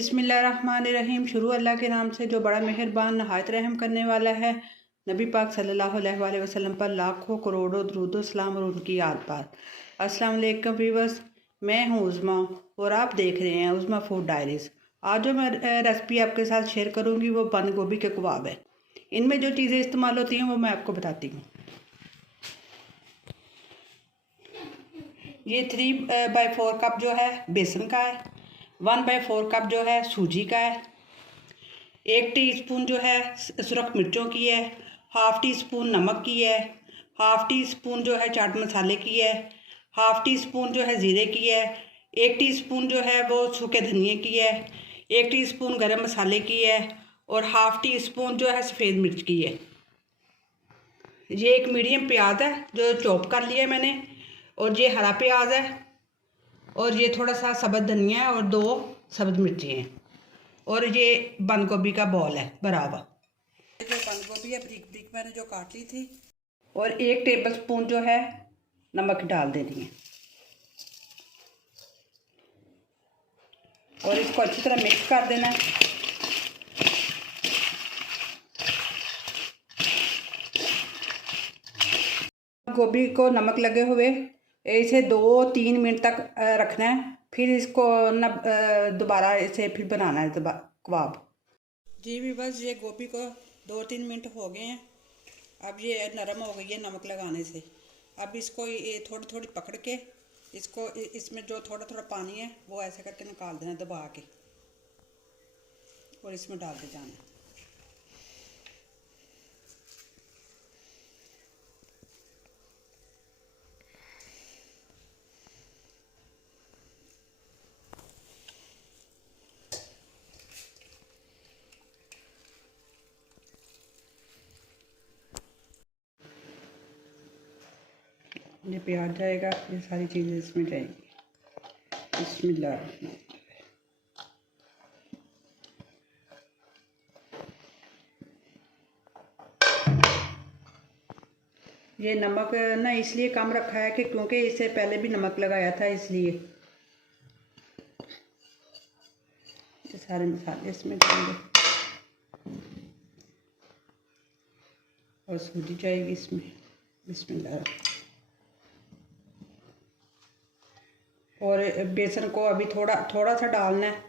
बिस्मिल्लाहिर्रहमानिर्रहीम। शुरू अल्लाह के नाम से जो बड़ा मेहरबान नहायत रहम करने वाला है। नबी पाक सल्लल्लाहु अलैहि वसल्लम पर लाखों करोड़ों दुरूद सलाम और उनकी याद पाक। अस्सलाम वालेकुम व्यूअर्स, मैं हूँ उज़मा और आप देख रहे हैं उज़मा फूड डायरीज़। आज जो मैं रेसिपी आपके साथ शेयर करूँगी वो बंद गोभी के कबाब है। इनमें जो चीज़ें इस्तेमाल होती हैं वो मैं आपको बताती हूँ। ये 3/4 कप जो है बेसन का है। 1/4 कप जो है सूजी का है। 1 टीस्पून जो है सुरख मिर्चों की है। हाफ़ टी स्पून नमक की है। हाफ़ टी स्पून जो है चाट मसाले की है। हाफ़ टी स्पून जो है ज़ीरे की है। 1 टीस्पून जो है वो सूखे धनिए की है। 1 टीस्पून गरम मसाले की है और हाफ़ टी स्पून जो है सफ़ेद मिर्च की है। ये एक मीडियम प्याज है जो चॉप कर लिया है मैंने, और ये हरा प्याज है, और ये थोड़ा सा सब्ज़ धनिया है और 2 सब्ज़ मिर्ची हैं, और ये बंद गोभी का बॉल है बराबर। जो बंद गोभी है ब्रिक ब्रिक मैंने जो काट ली थी, और 1 टेबल स्पून जो है नमक डाल देनी है, और इसको अच्छी तरह मिक्स कर देना है। गोभी को नमक लगे हुए इसे 2-3 मिनट तक रखना है, फिर इसको न दोबारा इसे फिर बनाना है कबाब। जी भी बस ये गोभी को 2-3 मिनट हो गए हैं। अब ये नरम हो गई है नमक लगाने से। अब इसको ये थोड़ी थोड़ी पकड़ के इसको इसमें जो थोड़ा थोड़ा पानी है वो ऐसे करके निकाल देना दबा के, और इसमें डाल दे जाना। ये प्याज जाएगा, ये सारी चीज़ें इसमें जाएगी। बिस्मिल्लाह। ये नमक ना इसलिए कम रखा है कि क्योंकि इससे पहले भी नमक लगाया था, इसलिए ये सारे मसाले इसमें डालेंगे, और सूजी जाएगी इसमें। बिस्मिल्लाह। और बेसन को अभी थोड़ा थोड़ा सा डालना है,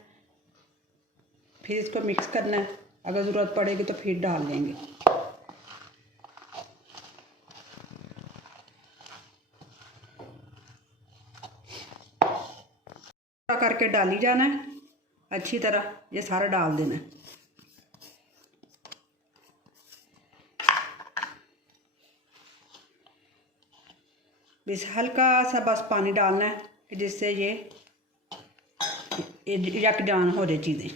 फिर इसको मिक्स करना है। अगर ज़रूरत पड़ेगी तो फिर डाल लेंगे। करके डाली जाना है अच्छी तरह, ये सारा डाल देना है। बस हल्का सा बस पानी डालना है जिससे ये यकजान हो जाए चीज़ें।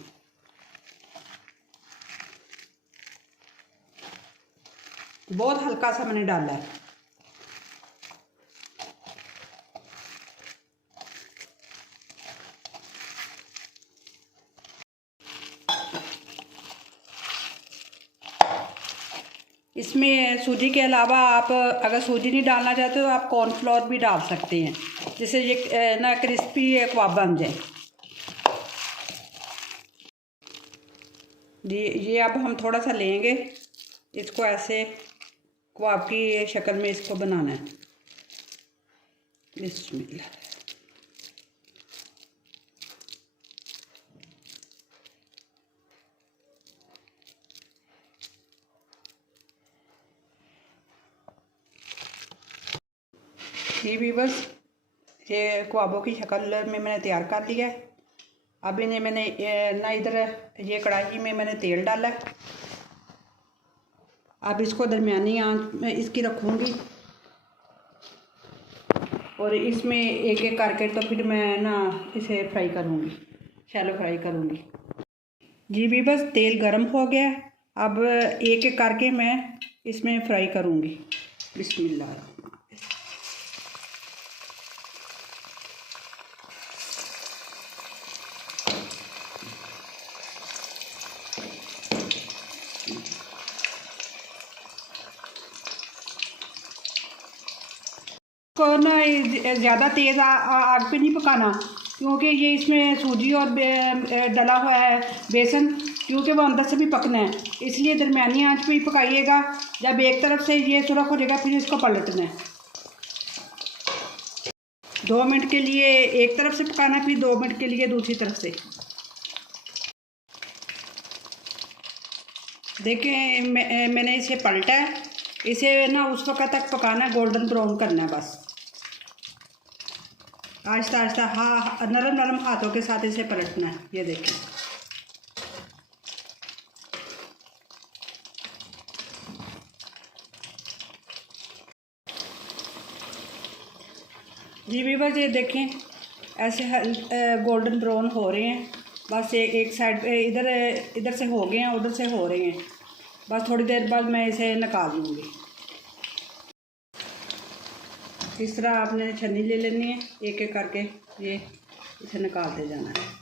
बहुत हल्का सा मैंने डाला है। इसमें सूजी के अलावा आप अगर सूजी नहीं डालना चाहते तो आप कॉर्नफ्लोर भी डाल सकते हैं, जिससे ये ना क्रिस्पी कबाब बन जाए। ये अब हम थोड़ा सा लेंगे, इसको ऐसे कबाब की शक्ल में इसको बनाना है। बिस्मिल्लाह। ये भी बस ये कबाबों की शक्ल में मैंने तैयार कर लिया है। अब इन्हें मैंने ना इधर ये कढ़ाई में मैंने तेल डाला है। अब इसको दरमियानी आंच में इसकी रखूँगी, और इसमें एक एक करके तो फिर मैं ना इसे फ्राई करूँगी, शैलो फ्राई करूँगी। जी भी बस तेल गरम हो गया, अब एक एक करके मैं इसमें फ्राई करूँगी। बिस्मिल्लाह। को ना ज़्यादा तेज़ आग पे नहीं पकाना, क्योंकि ये इसमें सूजी और डला हुआ है बेसन, क्योंकि वो अंदर से भी पकना है, इसलिए दरमियानी आंच पे ही पकाइएगा। जब एक तरफ से ये सुरख हो जाएगा फिर इसको पलटना है। 2 मिनट के लिए एक तरफ से पकाना, फिर 2 मिनट के लिए दूसरी तरफ से। देखें मैंने इसे पलटा है। इसे ना उस वक्त तक पकाना, गोल्डन ब्राउन करना है बस। आहिस्ता आहिस्ता हाँ नरम नरम हाथों के साथ इसे पलटना है। ये देखें जी व्यूअर्स, ये देखें ऐसे गोल्डन ब्राउन हो रहे हैं। बस एक साइड पे इधर से हो गए हैं, उधर से हो रहे हैं। बस थोड़ी देर बाद मैं इसे निकाल लूँगी। इस तरह आपने छन्नी ले लेनी है, एक एक करके ये इसे निकालते जाना है।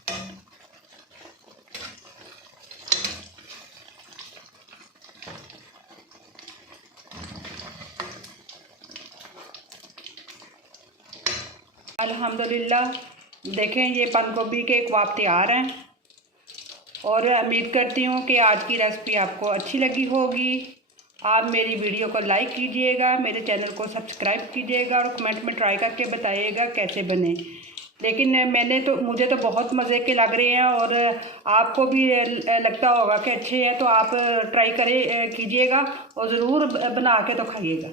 अल्हम्दुलिल्लाह देखें ये बंद गोभी के कबाब तैयार हैं। और उम्मीद करती हूँ कि आज की रेसिपी आपको अच्छी लगी होगी। आप मेरी वीडियो को लाइक कीजिएगा, मेरे चैनल को सब्सक्राइब कीजिएगा और कमेंट में ट्राई करके बताइएगा कैसे बने। लेकिन मुझे तो बहुत मज़े के लग रहे हैं और आपको भी लगता होगा कि अच्छे हैं, तो आप ट्राई कीजिएगा और ज़रूर बना के तो खाइएगा।